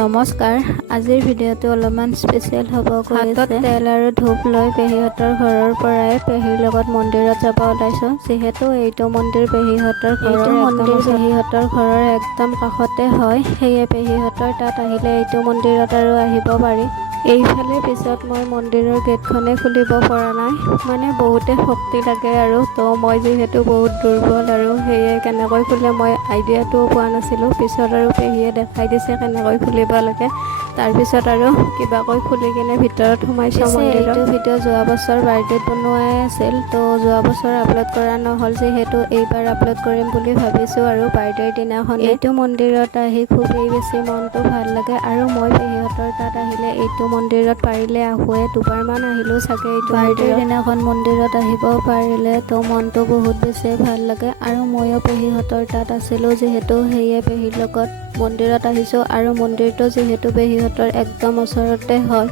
নমস্কাৰ। আজিৰ ভিডিঅ'টো অলপমান স্পেচিয়েল হ'ব হাতত তেল আৰু ধূপ লৈ পেহীহঁতৰ ঘৰৰ পৰাই পেহীৰ লগত মন্দিৰত যাব ওলাইছোঁ। যিহেতু এইটো মন্দিৰ পেহীহঁতৰ ঘৰৰ মন্দিৰ পেহীহঁতৰ ঘৰৰ একদম কাষতে হয়। সেয়ে পেহীহঁতৰ তাত আহিলে এইটো মন্দিৰত আৰু আহিব পাৰি। এইফালে পিছত মই মন্দিৰৰ গেটখনে খুলিব পৰা নাই। মানে বহুতে শক্তি লাগে আৰু তো মই যিহেতু বহুত দুৰ্বল আৰু সেয়ে কেনেকৈ খোলে মই আইডিয়াটোও পোৱা নাছিলোঁ। পিছত আৰু পেহীয়ে দেখাই দিছে কেনেকৈ খুলিব লাগে। তাৰপিছত আৰু কিবাকৈ খুলি কিনে ভিতৰত সোমাইছোঁ মন্দিৰত এইটো ভিডিঅ' যোৱা বছৰ বাৰ্থডেত বনোৱাই আছিল তো যোৱা বছৰ আপলোড কৰা নহ'ল যিহেতু এইবাৰ আপলোড কৰিম বুলি ভাবিছোঁ আৰু বাৰ্থডেৰ দিনাখন। এইটো মন্দিৰত আহি খুবেই বেছি মনটো ভাল লাগে আৰু মই পেহীহঁতৰ তাত আহিলে এইটো মন্দিৰত পাৰিলে আহোঁৱে দুবাৰমান আহিলোঁ চাগে এইটো বাৰ্থডেৰ দিনাখন মন্দিৰত আহিব পাৰিলে তো মনটো বহুত বেছি ভাল লাগে আৰু ময়ো পেহীহঁতৰ তাত আছিলোঁ যিহেতু সেয়ে পেহীৰ লগত মন্দিৰত আহিছোঁ আৰু মন্দিৰটো যিহেতু পেহীহঁতৰ একদম ওচৰতে হয়।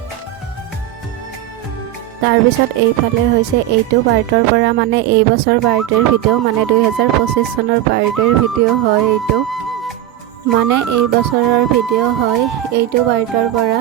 তাৰপিছত এইফালে হৈছে এইটো পাৰ্টৰ পৰা মানে এই বছৰ বাৰ্থডেৰ ভিডিঅ' মানে দুহেজাৰ পঁচিছ চনৰ বাৰ্থডেৰ ভিডিঅ' হয় এইটো। মানে এই বছৰৰ ভিডিঅ' হয় এইটো পাৰ্টৰ পৰা।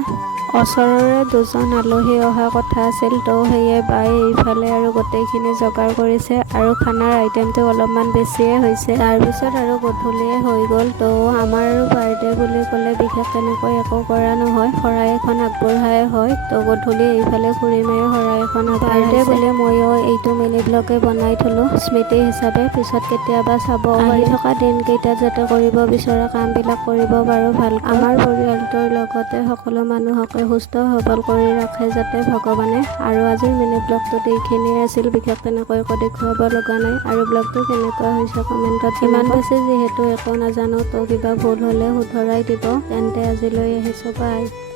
ওচৰৰে দুজন আলহী অহা কথা আছিল। তো সেয়ে বাই এইফালে আৰু গোটেইখিনি যোগাৰ কৰিছে আৰু খানাৰ আইটেমটো অলপমান বেছিয়ে হৈছে। তাৰপিছত আৰু গধূলিয়ে হৈ গ'ল। তো আমাৰ আৰু বাৰ্থডে বুলি ক'লে বিশেষ তেনেকৈ একো কৰা নহয়। শৰাই এখন আগবঢ়াই হয়। তো গধূলি এইফালে খুৰীমায়ো শৰাই এখন বাৰ্থডে বুলি ময়ো এইটো মিনি ব্লগে বনাই থলোঁ স্মৃতি হিচাপে। পিছত কেতিয়াবা চাব আহি থকা দিনকেইটাত যাতে কৰিব বিচৰা কামবিলাক কৰিব পাৰোঁ ভাল আমাৰ পৰিয়ালটোৰ লগতে সকলো মানুহকে সুস্থ সবল কৰি ৰাখে যাতে ভগৱানে। আৰু আজিৰ মিনি ব্লগটোত এইখিনিয়ে আছিল। বিশেষ তেনেকৈ একো দেখুৱাব লগা নাই। আৰু ব্লগটো কেনেকুৱা হৈছে কমেণ্টত ইমান বেছি যিহেতু একো নাজানো, তো কিবা ভুল হ'লে শুধৰাই দিব। তেন্তে আজিলৈ আহিছোঁ, বাই।